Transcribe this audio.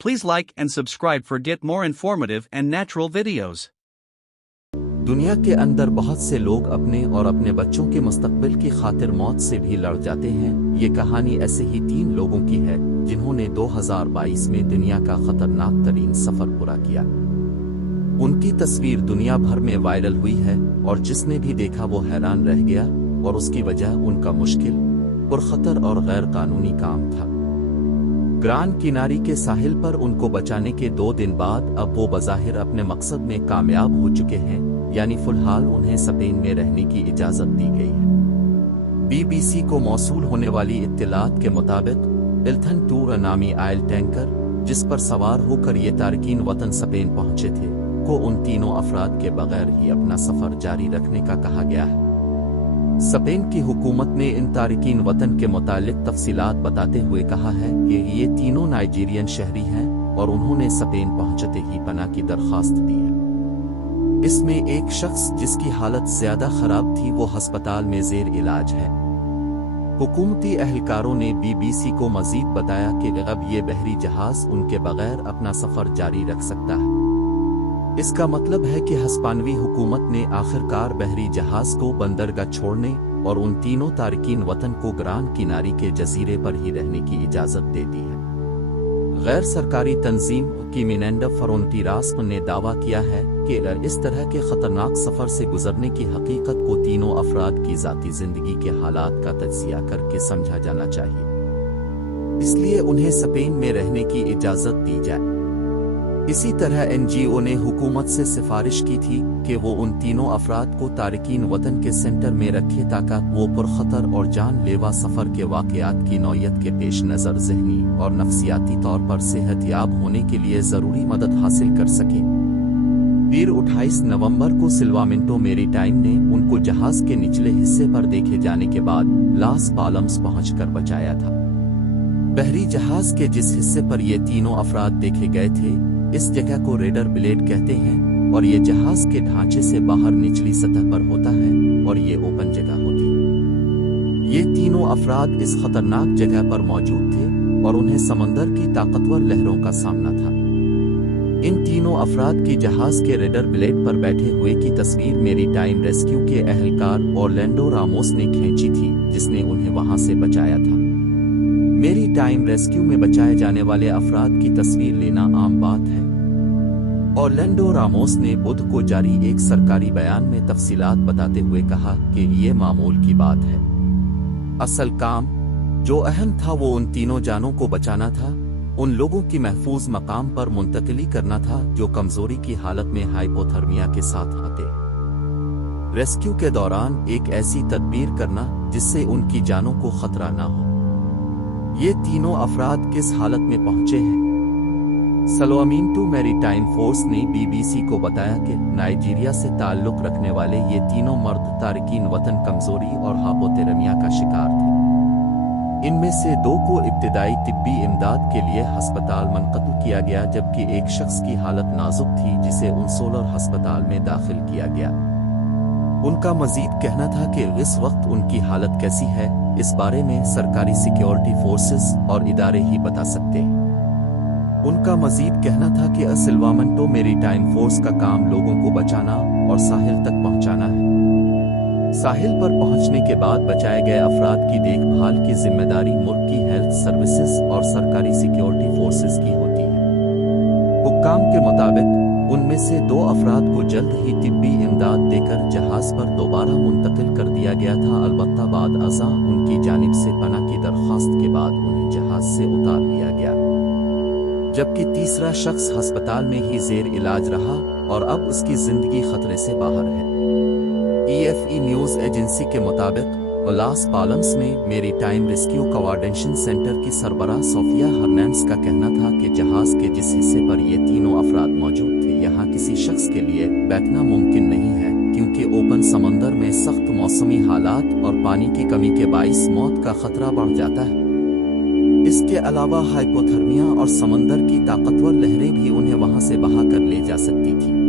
Please like and subscribe for get more informative and natural videos. दुनिया के अंदर बहुत से लोग अपने और अपने बच्चों के मुस्तकबिल की खातिर मौत से भी लड़ जाते हैं। ये कहानी ऐसे ही 3 लोगों की है जिन्होंने 2022 में दुनिया का खतरनाक तरीन सफर पूरा किया। उनकी तस्वीर दुनिया भर में वायरल हुई है और जिसने भी देखा वो हैरान रह गया, और उसकी वजह उनका मुश्किल, पुरखतर और गैर कानूनी काम था। ग्रान किनारी के साहिल पर उनको बचाने के 2 दिन बाद अब वो बज़ाहिर अपने मकसद में कामयाब हो चुके हैं, यानी फिलहाल उन्हें स्पेन में रहने की इजाज़त दी गई है। बीबीसी को मौसूल होने वाली इत्तलात के मुताबिक इल्थन टूर नामी आयल टैंकर, जिस पर सवार होकर ये तारकीन वतन स्पेन पहुंचे थे, को उन तीनों अफराद के बगैर ही अपना सफर जारी रखने का कहा गया है। स्पेन की हुकूमत ने इन तारकीन वतन के मुतालिक तफसीलात बताते हुए कहा है कि ये तीनों नाइजीरियन शहरी हैं और उन्होंने स्पेन पहुंचते ही पनाह की दरख्वास्त दी है। इसमें एक शख्स जिसकी हालत ज्यादा खराब थी वो अस्पताल में जेर इलाज है। हुकूमती अहलकारों ने बीबीसी को मजीद बताया कि अब ये बहरी जहाज उनके बगैर अपना सफर जारी रख सकता है। इसका मतलब है कि हिस्पानवी हुकूमत ने आखिरकार बहरी जहाज को बंदरगाह छोड़ने और उन तीनों तारकीन वतन को ग्रान किनारी के जजीरे पर ही रहने की इजाजत दे दी है। गैर सरकारी तंजीम कीमिनेंडा फ्रोंटिरास ने दावा किया है कि इस तरह के खतरनाक सफर से गुजरने की हकीकत को तीनों अफराद की जाती जिंदगी के हालात का तज्जिया करके समझा जाना चाहिए, इसलिए उन्हें स्पेन में रहने की इजाजत दी जाए। इसी तरह एनजीओ ने हुकूमत से सिफारिश की थी कि वो उन तीनों अफराद को तारकीन वतन के सेंटर में रखे ताकि वो पुरखतर और जानलेवा सफर के वाकयात की नौयत के पेश नज़र ज़हनी और नफसियाती तौर पर सेहतयाब होने के लिए ज़रूरी मदद हासिल कर सकें। 28 नवंबर को सिल्वामेंटो मैरीटाइम ने उनको जहाज के निचले हिस्से पर देखे जाने के बाद लास पालम्स पहुंचकर बचाया था। बहरी जहाज के जिस हिस्से पर ये तीनों अफराद देखे गए थे, इस जगह को रेडर ब्लेड कहते हैं और ये जहाज के ढांचे से बाहर निचली सतह पर होता है और ये ओपन जगह होती है। ये तीनों अफराद इस खतरनाक जगह पर मौजूद थे और उन्हें समंदर की ताकतवर लहरों का सामना था। इन तीनों अफराद की जहाज के रेडर ब्लेड पर बैठे हुए की तस्वीर मैरीटाइम रेस्क्यू के अहलकार ऑरलैंडो रामोस ने खींची थी, जिसने उन्हें वहां से बचाया था। मैरीटाइम रेस्क्यू में बचाए जाने वाले अफराद की तस्वीर लेना आम बात है। ऑरलैंडो रामोस ने बुध को जारी एक सरकारी बयान में तफसीलात बताते हुए कहा कि ये मामूल की बात है। असल काम जो अहम था वो उन तीनों जानों को बचाना था, उन लोगों की महफूज मकाम पर मुंतकिली करना था जो कमजोरी की हालत में हाइपोथर्मिया के साथ आते। रेस्क्यू के दौरान एक ऐसी तदबीर करना जिससे उनकी जानों को खतरा ना हो। ये तीनों अफराद किस हालत में पहुंचे हैं? सलोमींटो मैरीटाइम फोर्स ने बीबीसी को बताया कि नाइजीरिया से ताल्लुक रखने वाले ये तीनों मर्द तारकीन वतन कमजोरी और हाइपोथर्मिया का शिकार थे। इनमें से 2 को इब्तिदाई तिब्बी इमदाद के लिए अस्पताल मुंतकिल किया गया, जबकि एक शख्स की हालत नाजुक थी जिसे उनसोलर अस्पताल में दाखिल किया गया। उनका मजीद कहना था कि इस वक्त उनकी हालत कैसी है, इस बारे में सरकारी सिक्योरिटी फोर्सेस और इदारे ही बता सकते हैं। उनका मजीद कहना था कि सिल्वामेंटो मैरीटाइम फोर्स का काम लोगों को बचाना और साहिल तक पहुंचाना है। साहिल पर पहुंचने के बाद बचाए गए अफराद की देखभाल की जिम्मेदारी मुल्क की हेल्थ सर्विसेज और सरकारी सिक्योरिटी फोर्सेस की होती है। हुक्काम के मुताबिक उनमें से 2 अफराद को जल्द ही तिब्बी इमदाद देकर जहाज पर दोबारा मुंतकिल कर दिया गया था। अलबत्ता बाद अज़ा उनकी जानिब से पनाह की दरख्वास्त के बाद उन्हें जहाज से उतार लिया गया, जबकि तीसरा शख्स अस्पताल में ही जेर इलाज रहा और अब उसकी जिंदगी खतरे से बाहर है। EFE न्यूज एजेंसी के मुताबिक लास पालम्स में मैरीटाइम रेस्क्यू कोऑर्डिनेशन सेंटर की सरबराह सोफिया हर्नांडेज का कहना था कि जहाज के जिस हिस्से पर ये तीनों अफराद मौजूद थे, यहाँ किसी शख्स के लिए बैठना मुमकिन नहीं है, क्योंकि ओपन समंदर में सख्त मौसमी हालात और पानी की कमी के बाइस मौत का खतरा बढ़ जाता है। इसके अलावा हाइपोथर्मिया और समंदर की ताकतवर लहरें भी उन्हें वहां से बहा कर ले जा सकती थी।